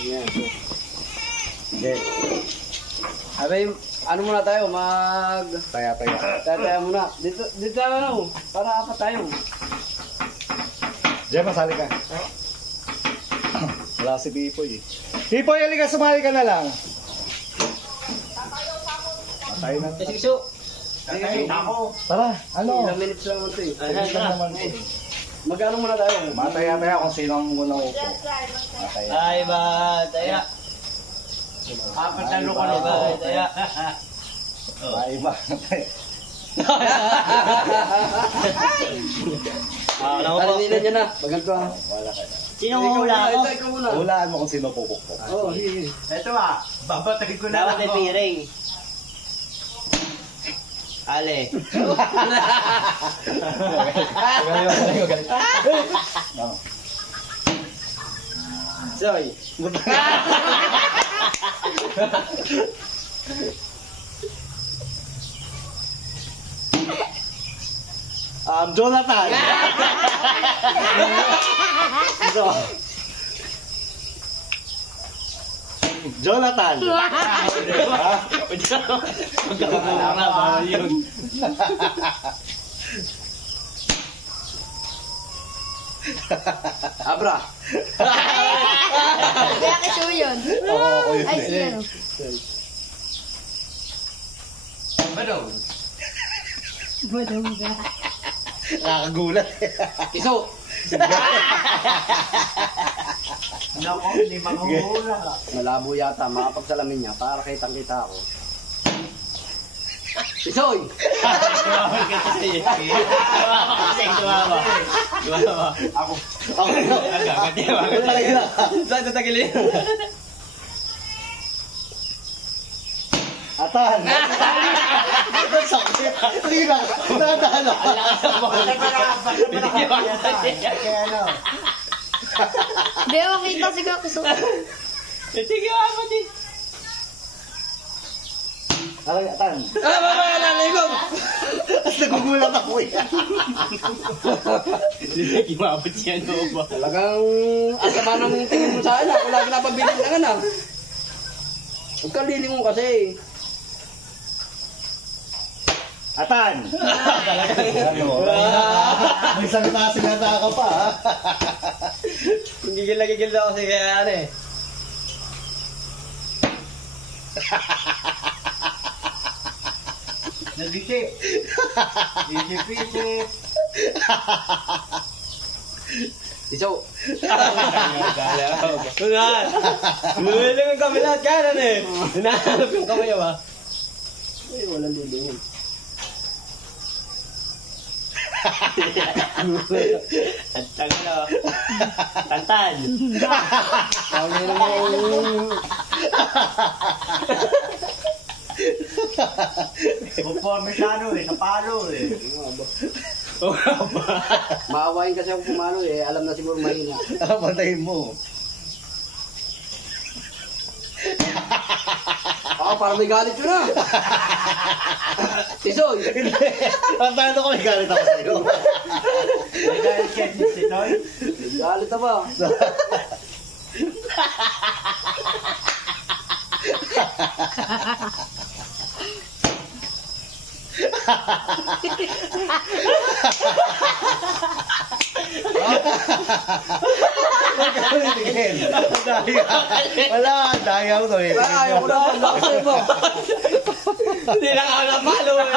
Ayan. Okay. Abay, ano muna tayo, Taya. Taya muna. Dito ano, para apat tayo. Diyan, masali ka. Wala si Pipoy eh. Pipoy, halika, sumali ka na lang. Matay na. Sige, ako. Tara, ano? Ilang minutes lang naman ito eh. Ilang naman ito. Magkano muna tayo? Mataya kung sino ang unang upo. Mataya. Ay ba, taya. Apat na luko Ay ba, taya. Ay ba? Ano po? Tarinan niya na. Bagal ko ha. Wala ka na. Sino hula ako? Ikaw muna. Hulaan mo kung sino pupukpok. Oo, sige. Ito babatagin ko na Dapat may piring. Ale. No. Soy. Jonathan! So, Jonathan! Abra. Kaya kasi yun. Oo, ako yun. Ay, si ano. Badong. Badong ka. Nakakagulat. Iso. Nako, hindi manghuhula. Malabo yata. Makapagsalamin niya para kitang-kita ako. Isoy! Ako. Saan tatagilin? Atan! Sakit! Hindi na! Natahan ako! Kaya ano? Hindi ako kita si Kakuso. Sige, apat eh. Alam niya, Atan! Naligon! Nagugulat ako eh! Hindi na kimabot siya, no ba? Talagang asama ng tingin mo sa akin. Ako lagi napagbibilangan ah. Huwag kang lili mo kasi. Atan! Ano? May salita sinata ka pa ha? Gigil na ako si kaya ano eh. Nagisi. Isip-isip. Iso. Tunan! Lumilang ang kami lahat kanan eh. Hinahanap yung kamay ba? Ay, walang lilingin. At ano? Tantan! Kami naman. Conforme sa ano eh, napalo eh. Maawain kasi ako pumalo eh. Alam na siguro mahina. Patayin mo. Ako, parang may galit yun ah. Isoy. Ang tanong ko may galit ako sa'yo. May dahil kasi si Toy. Galit na ba? Wala, dayaw to eh. Ayaw ko na. Lakas mo. Hindi na ako napalo eh.